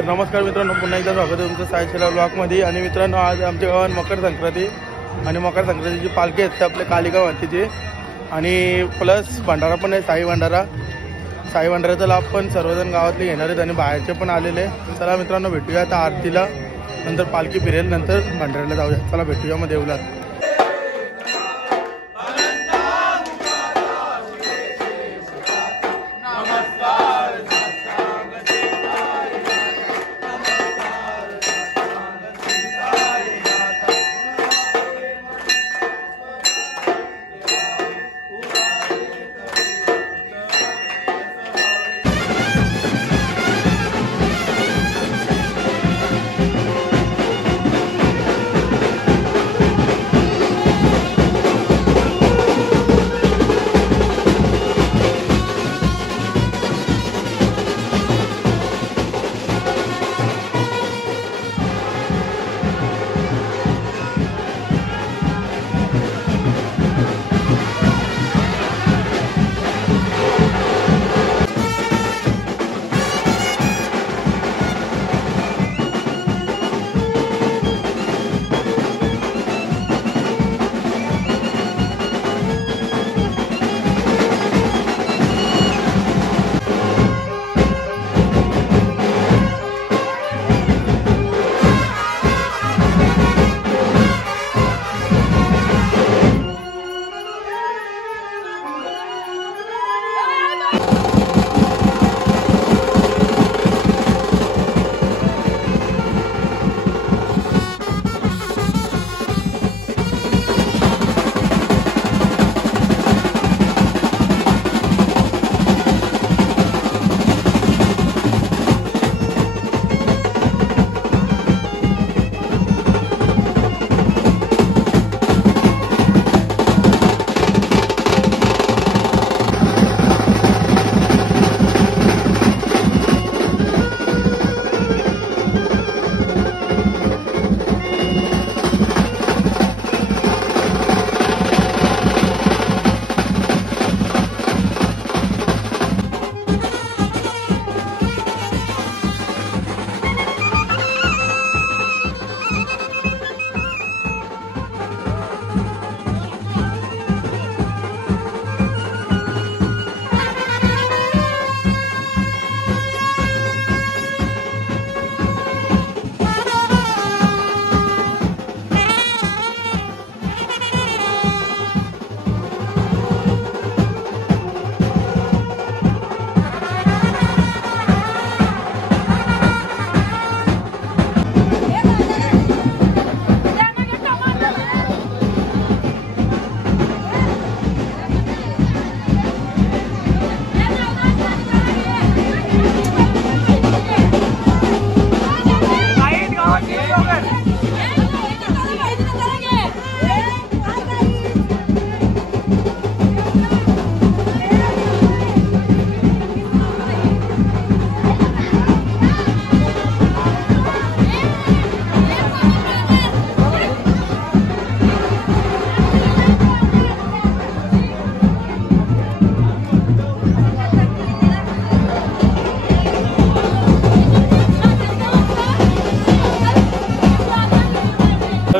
तर नमस्कार मित्रांनो, पुन्हा एकदा स्वागत आहे तुमचं सायशेला ब्लॉगमध्ये। आणि मित्रांनो, आज आमच्या गावात मकर संक्रांती आणि मकर संक्रांतीची पालखी असते आपल्या कालिका मातेची, आणि प्लस भंडारा पण आहे, साई भंडारा। साई भंडाऱ्याचा लाभ पण सर्वजण गावातले घेणार आहेत आणि बाहेरचे पण आलेले। चला मित्रांनो, भेटूया आता आरतीला, नंतर पालखी फिरेल, नंतर भंडाऱ्याला जाऊया। चला भेटूया मग देवळात।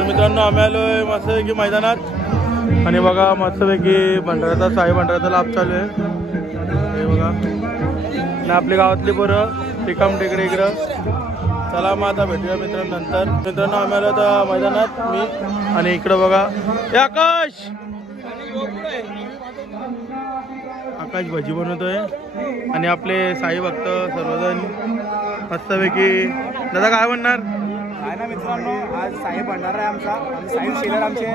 मित्रांनो, आम्ही आलोय मस्तपैकी मैदानात, आणि बघा मस्तपैकी भंडाऱ्याचा साई भंडाऱ्याचा लाभ चालू आहे। हे बघा, आणि आपल्या गावातली पोरं टिकाम टेकडे इकडं। चला मग आता भेटूया मित्रांनो नंतर। मित्रांनो, आम्ही आलो आता मैदानात, मी आणि इकडं बघा आकाश भजी बनवतोय, आणि आपले साई भक्त सर्वजण मस्तपैकी। दादा काय म्हणणार? आहे ना मित्रांनो, आज साई भंडारा आहे आमचा। साई शेलर आमचे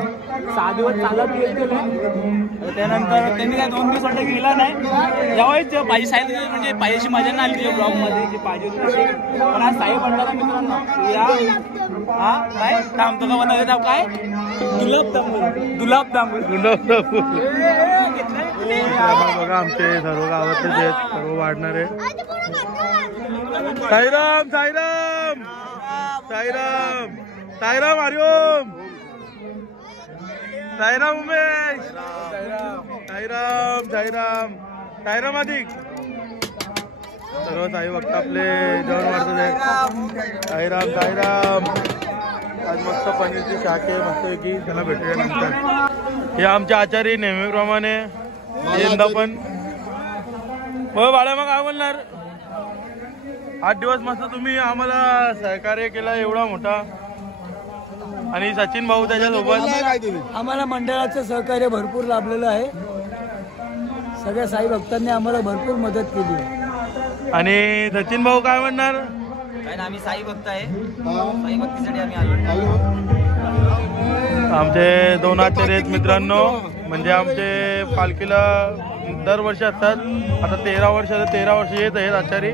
6 दिवस चालत गेले, त्यानंतर त्यांनी काय 2 दिवस वाटत गेला नाही। जेव्हा पाहिजे साई म्हणजे पाहिजेची मजा नाही आली ब्लॉग मध्ये, जी पाहिजे होती तशी। पण आज साई भंडारा मित्रांनो, या हा काय थांबतो का बनवले काय गुलाब तांबूळ बघा, आमचे सर्व गावातले आहेत, सर्व वाढणारे। साईराम साईराम साईराम साईराम हरिओम साईराम उमेश साईराम साईराम साईराम अधिक सर्व साई भक्त आपले जेवण वाढतात आहे. साईराम साईराम. आज मस्त पनीरची शाख आहे मस्तपैकी, त्याला भेटूया नंतर. हे आमचे आचार्य नेहमीप्रमाणे यंदा पण हो बाळा. मग काय बोलणार, 8 दिवस मस्त तुम्ही आम्हाला सहकार्य केला एवढा मोठा. आणि सचिन भाऊ त्याच्यासोबत. आम्हाला मंडळाचं सहकार्य भरपूर लाभलेलं आहे. सगळ्या साई भक्तांनी आम्हाला भरपूर मदत केली. आणि सचिन भाऊ काय म्हणणार. आम्ही साई भक्त आहे, साई भक्तीसाठी आम्ही आलो. आमचे 2 आचार्य आहेत मित्रांनो, म्हणजे आमचे पालखीला दरवर्षी असतात. आता 13 वर्ष येत आहेत आचार्य.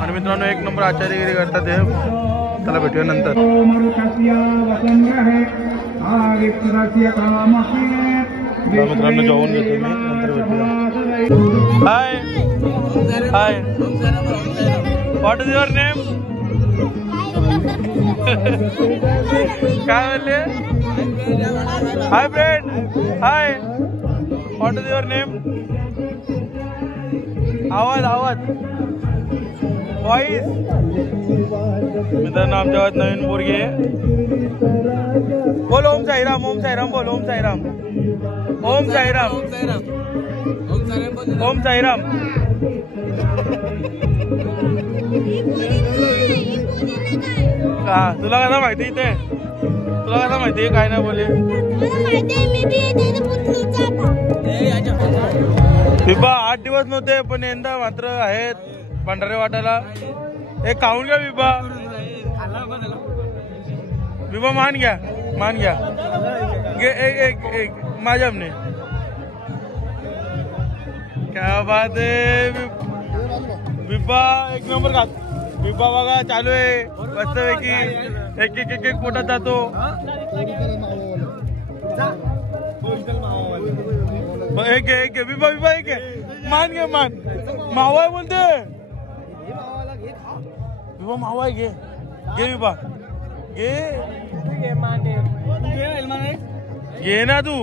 आणि मित्रांनो 1 नंबर आचार्यगिरी करतात हे. त्याला भेटूया नंतर. मित्रांनो जेवून घेतो मी, नंतर भेटूया. Hi hi. What is your name. काय बोलले. Hi friend. Hi. What is your name. आवाज व्हॉइस. मित्रांनो आमच्या गावात नवीन पोरगी आहे. बोल ओम साईराम. ओम साईराम बोल. ओम साईराम. ओम साईराम. ओम साईराम. हा तुला कसं माहिती इथे. तुला कसं माहिती काय नाही बोले. बिबा 8 दिवस नव्हते पण यंदा मात्र आहेत भंडारे वाटायला. एक खाऊन घ्या बिबा. बिबा मान घ्या घे. एक माझ्या हमने. क्या बात आहे बिबा. 1 नंबर खात बिबा. बघा चालू आहे मस्तपैकी. एक पोटात जातो. एक बिबा एक मान घे. मावा आहे बोलते बिबा. मावा आहे घे बिबा घे ना तू.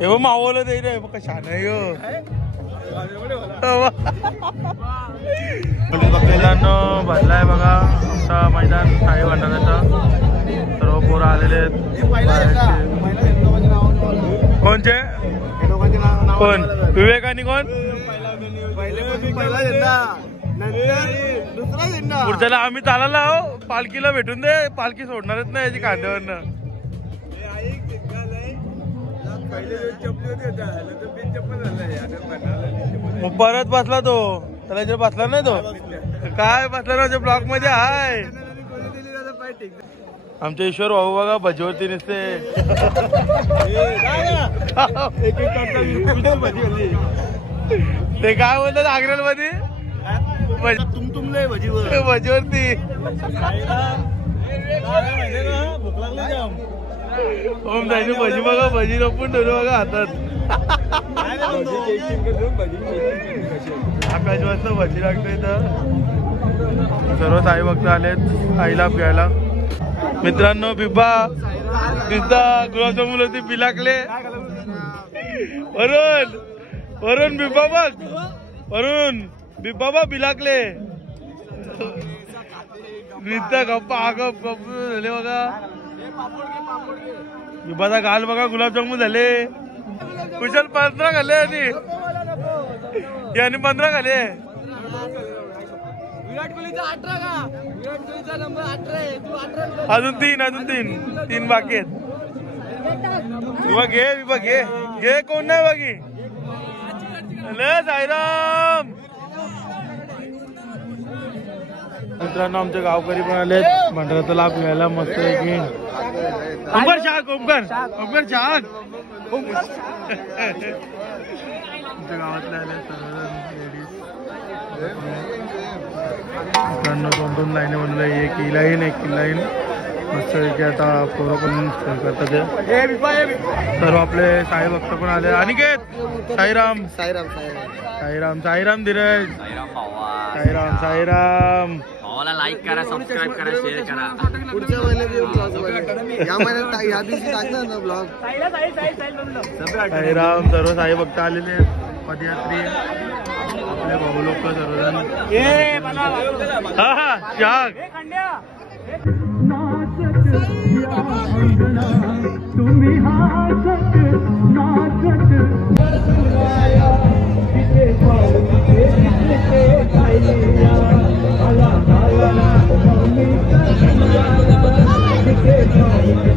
हे मावलं ते रे कशा नाही. मित्रांनो भरलाय बघा आमचा मैदान साई भंडाऱ्याचा. सर्व पोरं आलेले आहेत. कोणचे कोण. विवेक आणि कोण. पुढच्याला आम्ही चालायला आहो. पालखीला भेटून दे. पालखी सोडणारच नाही याची खांद्यावरनं. मग परत बसला तो. त्याला जे बसला नाही तो काय बसला ना ब्लॉक मध्ये हाय. आमचे ईश्वर भाऊ बघा भजीवरती नसते. ते काय बोलतात आग्र्याल मध्ये भजीवरती. ओम जायची भजी बघा. भजी लपून ठेवलं बघा हातात. आकाश वाजता भजी लागते इथं. सर्व साई भक्त आलेत आईला प्यायला. मित्रांनो बिब्बा पिझ्झा गुलाबजामुन होती बिलाकले. वरून बिब्बा बघ. वरून बिब्बा बघ बिलाकले. गप्पा झाले बघा. बिब्बाचा गाल बघा गुलाबजामुन झाले. कुशल 15 खाल्ले आणि 15 खाल्ले. विराट कोहलीचा 18 का. विराट कोहलीचा नंबर 18 आहे. तू 18. अजून तीन बाकी आहेत. विभा घे कोण नाही बाकी. साईराम. मित्रांनो आमचे गावकरी पण आले भंडाऱ्याचा लाभ घ्यायला. मस्त आहे ओमकार शाख. आमच्या गावातले आले सर्वजण. मित्रांनो 2 लाईनी बनवल्या. एक ही लाईन मस्त की आता पोरं पण करतात. सर्व आपले साई भक्त पण आले. अनिकेत साईराम धीरज साईराम. भावाला लाईक करा, सबस्क्राईब करा, शेअर करा. पुढच्या महिन्यात या महिन्यात या दिवशी टाकणार ना ब्लॉग. साईराम. सर्व साई भक्त आलेले आहेत. पदयात्री आपले भाऊ लोक सर्वजण ए मला हा हा जहाग ए खंड्या तुम्ही हासत नाचत तिथे